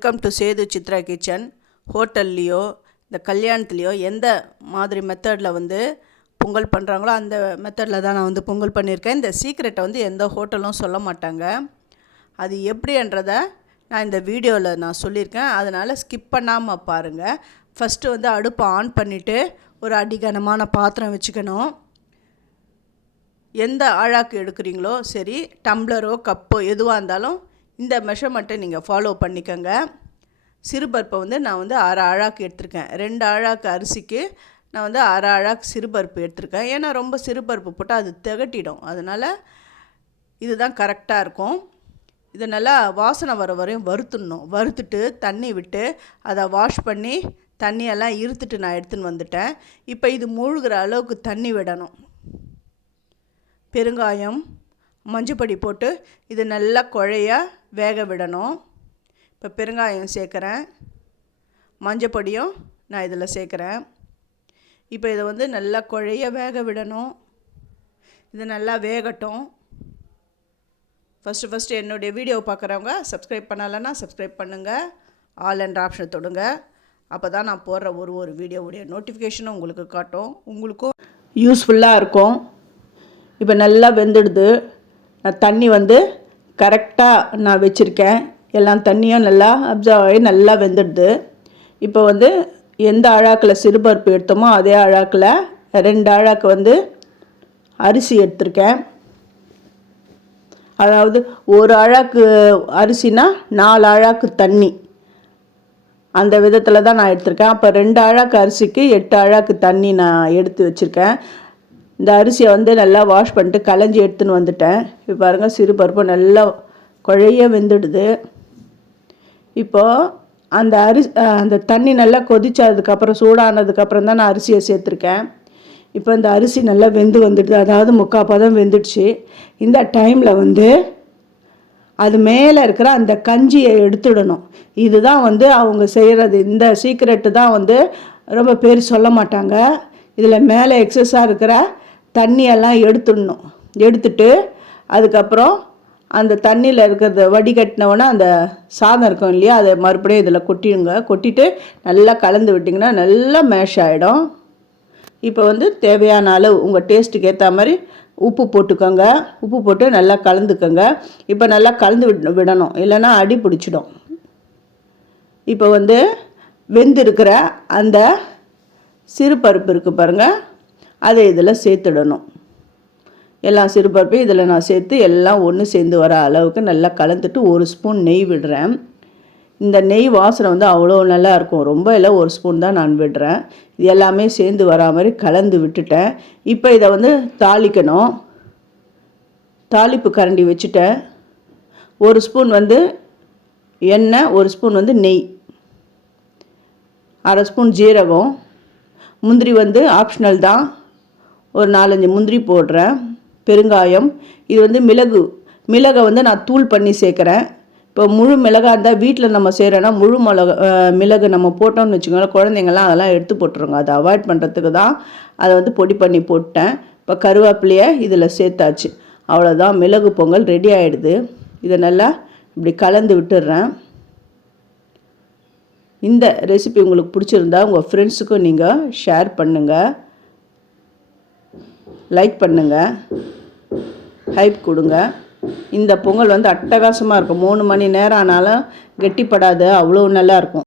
Welcome to Sethu Chitra kitchen ஹோட்டல்லையோ இந்த கல்யாணத்துலேயோ எந்த மாதிரி மெத்தடில் வந்து பொங்கல் பண்ணுறாங்களோ அந்த மெத்தடில் தான் நான் வந்து பொங்கல் பண்ணியிருக்கேன் இந்த சீக்ரெட்டை வந்து எந்த ஹோட்டலும் சொல்ல மாட்டாங்க. அது எப்படின்றத நான் இந்த வீடியோவில் நான் சொல்லியிருக்கேன் அதனால் ஸ்கிப் பண்ணாமல் பாருங்கள் ஃபஸ்ட்டு வந்து அடுப்பை ஆன் பண்ணிவிட்டு ஒரு அடிகனமான பாத்திரம் வச்சுக்கணும். எந்த ஆழாக்கு எடுக்கிறீங்களோ சரி டம்ளரோ கப்போ எதுவாக இருந்தாலும் இந்த மெஷர்மெண்ட்டை நீங்கள் ஃபாலோ பண்ணிக்கோங்க. சிறுபருப்பை வந்து நான் வந்து அரை ஆழாக்கு எடுத்திருக்கேன். ரெண்டு ஆழாக்கு அரிசிக்கு நான் வந்து அரை ஆழாக்கு சிறுபருப்பு எடுத்திருக்கேன். ஏன்னா ரொம்ப சிறுபருப்பு போட்டால் அது திகட்டிடும். அதனால் இதுதான் கரெக்டாக இருக்கும். இதை நல்லா வாசனை வர வரையும் வறுத்துடணும். வறுத்துட்டு தண்ணி விட்டு அதை வாஷ் பண்ணி தண்ணியெல்லாம் இருத்துட்டு நான் எடுத்துன்னு வந்துட்டேன். இப்போ இது மூழ்கிற அளவுக்கு தண்ணி விடணும். பெருங்காயம் மஞ்சப்பொடி போட்டு இது நல்லா குழைய வேக விடணும். இப்போ பெருங்காயம் சேர்க்குறேன். மஞ்சப்பொடியும் நான் இதில் சேர்க்குறேன். இப்போ இதை வந்து நல்லா குழைய வேக விடணும். இது நல்லா வேகட்டும். ஃபஸ்ட்டு ஃபஸ்ட்டு என்னுடைய வீடியோ பார்க்குறவங்க சப்ஸ்கிரைப் பண்ணலைன்னா சப்ஸ்கிரைப் பண்ணுங்கள் ஆல் என்ற ஆப்ஷன் தொடுங்க. அப்போ தான் நான் போடுற ஒரு ஒரு வீடியோவுடைய நோட்டிஃபிகேஷனும் உங்களுக்கு காட்டும். உங்களுக்கும் யூஸ்ஃபுல்லாக இருக்கும். இப்போ நல்லா வெந்துடுது. நான் தண்ணி வந்து கரெக்டாக நான் வச்சுருக்கேன். எல்லாம் தண்ணியும் நல்லா அப்சர்வ் ஆகி நல்லா வெந்துடுது. இப்போ வந்து எந்த அழாக்கில் சிறுபருப்பு எடுத்தோமோ அதே அழாக்கில் ரெண்டு அழாக்கு வந்து அரிசி எடுத்திருக்கேன். அதாவது ஒரு அழாக்கு அரிசினா நாலு அழாக்கு தண்ணி. அந்த விதத்தில் தான் நான் எடுத்திருக்கேன். அப்போ ரெண்டு அழாக்கு அரிசிக்கு எட்டு அழாக்கு தண்ணி நான் எடுத்து வச்சுருக்கேன். இந்த அரிசியை வந்து நல்லா வாஷ் பண்ணிட்டு களைஞ்சி எடுத்துன்னு வந்துட்டேன். இப்போ பாருங்கள் சிறு பருப்பு நல்லா குழைய வெந்துடுது. இப்போது அந்த அரிசி அந்த தண்ணி நல்லா கொதிச்சதுக்கப்புறம் சூடானதுக்கப்புறம் தான் நான் அரிசியை சேர்த்துருக்கேன். இப்போ இந்த அரிசி நல்லா வெந்து வந்துடுது. அதாவது முக்கால் பதம் வெந்துடுச்சு. இந்த டைமில் வந்து அது மேலே இருக்கிற அந்த கஞ்சியை எடுத்துடணும். இதுதான் வந்து அவங்க செய்கிறது இந்த சீக்ரெட்டு தான் வந்து ரொம்ப பேர் சொல்ல மாட்டாங்க. இதில் மேலே எக்ஸஸாக இருக்கிற தண்ணியெல்லாம் எடுத்துடணும். எடுத்துட்டு அதுக்கப்புறம் அந்த தண்ணியில் இருக்கிறத வடிகட்டினவுடனே அந்த சாதம் இருக்கும் இல்லையா அதை மறுபடியும் இதில் கொட்டிடுங்க. கொட்டிட்டு நல்லா கலந்து விட்டிங்கன்னா நல்லா மேஷ் ஆகிடும் இப்போ வந்து தேவையான அளவு உங்கள் டேஸ்ட்டுக்கு ஏற்ற மாதிரி உப்பு போட்டுக்கோங்க. உப்பு போட்டு நல்லா கலந்துக்கோங்க. இப்போ நல்லா கலந்து விட விடணும். இல்லைன்னா அடி பிடிச்சிடும். இப்போ வந்து வெந்திருக்கிற அந்த சிறு பருப்பு இருக்குது பாருங்கள் அதை இதில் சேர்த்துடணும். எல்லாம் சிறுபருப்பையும் இதில் நான் சேர்த்து எல்லாம் ஒன்று சேர்ந்து வர அளவுக்கு நல்லா கலந்துட்டு ஒரு ஸ்பூன் நெய் விடுறேன். இந்த நெய் வாசனை வந்து அவ்வளோ நல்லா இருக்கும். ரொம்ப இல்லை ஒரு ஸ்பூன் தான் நான் விடுறேன். இது எல்லாமே சேர்ந்து வரா மாதிரி கலந்து விட்டுட்டேன். இப்போ இதை வந்து தாளிக்கணும். தாளிப்பு கரண்டி வச்சுட்டேன். ஒரு ஸ்பூன் வந்து எண்ணெய் ஒரு ஸ்பூன் வந்து நெய். அரை ஸ்பூன் ஜீரகம். முந்திரி வந்து ஆப்ஷனல் தான். ஒரு நாலஞ்சு முந்திரி போடுறேன் பெருங்காயம். இது வந்து மிளகு. மிளகை வந்து நான் தூள் பண்ணி சேர்க்குறேன். இப்போ முழு மிளகாக இருந்தால் வீட்டில் நம்ம செய்கிறோன்னா முழு மிளகு மிளகு நம்ம போட்டோம்னு வச்சுக்கோங்களேன் குழந்தைங்கள்லாம் அதெல்லாம் எடுத்து போட்டுருங்க. அதை அவாய்ட் பண்ணுறதுக்கு தான் அதை வந்து பொடி பண்ணி போட்டேன். இப்போ கருவேப்பிலையை இதில் சேர்த்தாச்சு. அவ்வளோதான் மிளகு பொங்கல் ரெடி ஆகிடுது இதை நல்லா இப்படி கலந்து விட்டுடுறேன். இந்த ரெசிபி உங்களுக்கு பிடிச்சிருந்தா உங்கள் ஃப்ரெண்ட்ஸுக்கும் நீங்கள் ஷேர் பண்ணுங்கள் லைக் பண்ணுங்கள் ஹைப் கொடுங்க. இந்த பொங்கல் வந்து அட்டகாசமாக இருக்கும். மூணு மணி நேரம் ஆனாலும் கெட்டிப்படாது அவ்வளோ நல்லா இருக்கும்.